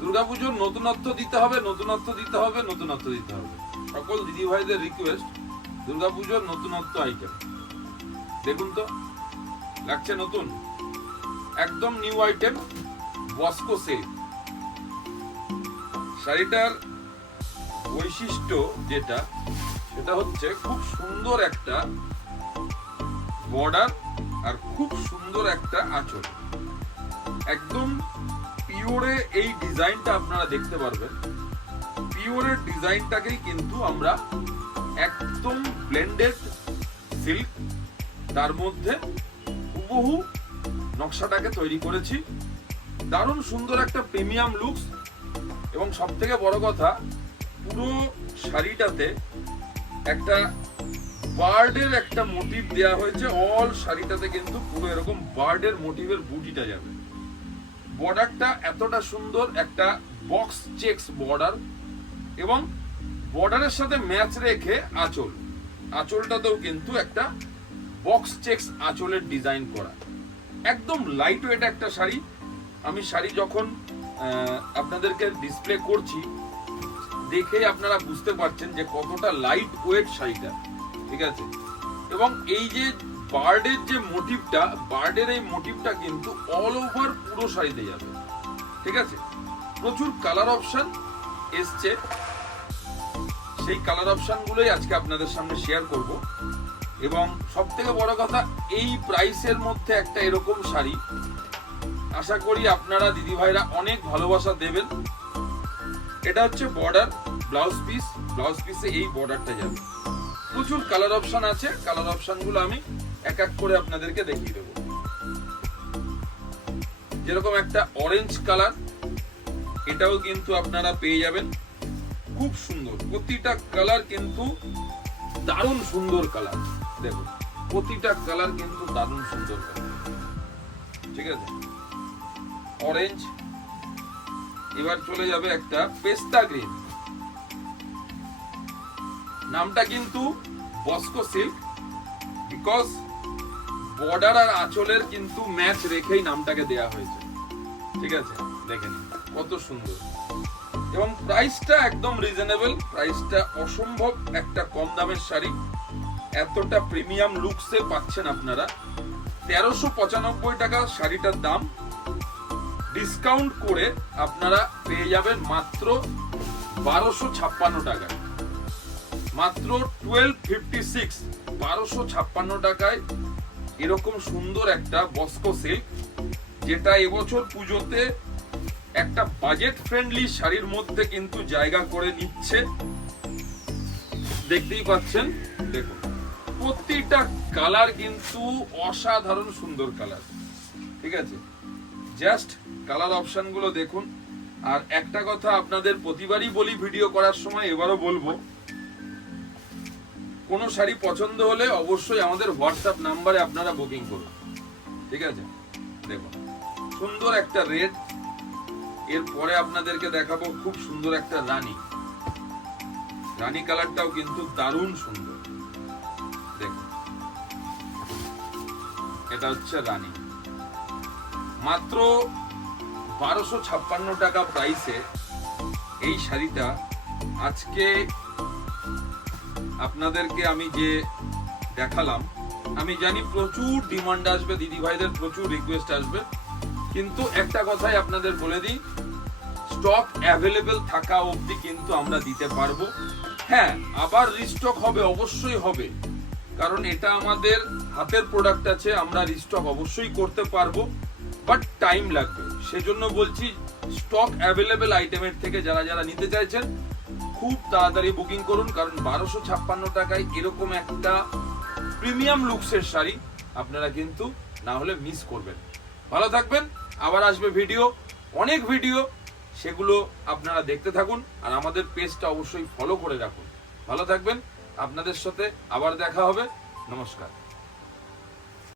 দুর্গাপুজোর নতুনত্ব দিতে হবে, নতুনত্ব দিতে হবে, নতুনত্ব দিতে হবে। সকল দিদি ভাইদের রিকোয়েস্ট, দুর্গাপুজোর নতুনত্ব আইটেম। দেখুন তো, লাগছে নতুন, একদম নিউ আইটেম, বস্কো সিল্ক। শাড়িটার বৈশিষ্ট্য যেটা, সেটা হচ্ছে খুব সুন্দর একটা বর্ডার আর খুব সুন্দর একটা আঁচল। একদম পিওরে এই ডিজাইনটা আপনারা দেখতে পারবেন। পিওরের ডিজাইনটাকেই কিন্তু আমরা একদম ব্লেন্ডেড সিল্ক, তার মধ্যে হুবহু নকশাটাকে তৈরি করেছি। দারুণ সুন্দর একটা প্রিমিয়াম লুকস, এবং সব থেকে বড় কথা, পুরো শাড়িটাতে একটা বার্ডের একটা মোটিভ দেওয়া হয়েছে। অল শাড়িটাতে কিন্তু পুরো এরকম বার্ডের মোটিভের বুটিটা যাবে। বর্ডারটা এতটা সুন্দর, একটা বক্স চেকস বর্ডার, এবং বর্ডারের সাথে ম্যাচ রেখে আঁচলটাতেও কিন্তু একটা বক্স চেকস আঁচলের ডিজাইন করা। একদম লাইট ওয়েট একটা শাড়ি। আমি শাড়ি যখন আপনাদেরকে ডিসপ্লে করছি, দেখেই আপনারা বুঝতে পারছেন যে কতটা লাইট ওয়েট শাড়িটা, ঠিক আছে। এবং এই যে বার্ডের যে মোটিভটা, বার্ডের এই মোটিভটা কিন্তু অল ওভার পুরো শাড়িতে যাবে, ঠিক আছে। প্রচুর কালার অপশন এসছে, সেই কালার অপশন গুলোই আজকে আপনাদের সামনে শেয়ার করব। এবং সব থেকে বড় কথা, এই প্রাইসের মধ্যে একটা এরকম শাড়ি আশা করি আপনারা দিদি ভাইরা অনেক ভালোবাসা দেবেন। এটা হচ্ছে বর্ডার, ব্লাউজ পিসে এই বর্ডারটা যাবে। প্রচুর কালার অপশন আছে, কালার অপশন গুলো আমি এক এক করে আপনাদেরকে দেখিয়ে দেবো। যেরকম একটা অরেঞ্জ কালার, এটাও কিন্তু আপনারা পেয়ে যাবেন। খুব সুন্দর, প্রতিটা কালার কিন্তু দারুণ সুন্দর কালার। দেখুন, প্রতিটা কালার কিন্তু দারুণ সুন্দর কালার, ঠিক আছে। অরেঞ্জ, এবার চলে যাবে একটা পেস্তা গ্রিন। নামটা কিন্তু বস্কো সিল্ক, বিকজ বর্ডার আর আঁচলের কিন্তু ম্যাচ রেখেই নামটাকে দেয়া হয়েছে, ঠিক আছে। দেখেন কত সুন্দর, এবং প্রাইসটা একদম রিজনেবল। প্রাইসটা অসম্ভব একটা কম দামের শাড়ি, এতটা প্রিমিয়াম লুকসে পাচ্ছেন আপনারা। 1395 টাকা শাড়িটার দাম। ডিসকাউন্ট করে আপনারা পেয়ে যাবেন মাত্র 1256 টাকায়, মাত্র 1256, 1256 টাকায় এরকম সুন্দর একটা বস্কো সিল্ক, যেটা এবছর পুজোতে একটা বাজেট ফ্রেন্ডলি শাড়ির মধ্যে কিন্তু জায়গা করে নিচ্ছে। দেখতেই পাচ্ছেন, দেখুন প্রতিটা কালার কিন্তু অসাধারণ সুন্দর কালার, ঠিক আছে। জাস্ট কালার অপশন গুলো দেখুন। আর একটা কথা আপনাদের প্রতিবারই বলি ভিডিও করার সময়, এবারও বলবো, কোন শাড়ি পছন্দ হলে অবশ্যই আমাদের হোয়াটসঅ্যাপ নাম্বারে আপনারা বুকিং করুন, ঠিক আছে। দেখুন সুন্দর একটা রেড, এরপরে আপনাদেরকে দেখাবো খুব সুন্দর একটা রানী কালারটাও কিন্তু দারুণ সুন্দর। দেখুন, এটা হচ্ছে রানী। মাত্র 1256 টাকা প্রাইসে এই শাড়িটা আজকে আপনাদেরকে আমি যে দেখালাম, আমি জানি প্রচুর ডিমান্ড আসবে, দিদি ভাইদের প্রচুর রিকোয়েস্ট আসবে, কিন্তু একটা কথাই আপনাদের বলে দিই, স্টক অ্যাভেলেবেল থাকা অবধি কিন্তু আমরা দিতে পারবো। হ্যাঁ, আবার রিস্টক হবে, অবশ্যই হবে, কারণ এটা আমাদের হাতের প্রোডাক্ট আছে, আমরা রিস্টক অবশ্যই করতে পারবো, বাট টাইম লাগবে। সেজন্য বলছি, স্টক অ্যাভেলেবেল আইটেমের থেকে যারা যারা নিতে চাইছেন খুব তাড়াতাড়ি বুকিং করুন, কারণ 1256 টাকায় এরকম একটা প্রিমিয়াম লুকসের শাড়ি আপনারা কিন্তু না হলে মিস করবেন। ভালো থাকবেন, আবার আসবে ভিডিও, অনেক ভিডিও, সেগুলো আপনারা দেখতে থাকুন, আর আমাদের পেজটা অবশ্যই ফলো করে রাখুন। ভালো থাকবেন, আপনাদের সাথে আবার দেখা হবে। নমস্কার।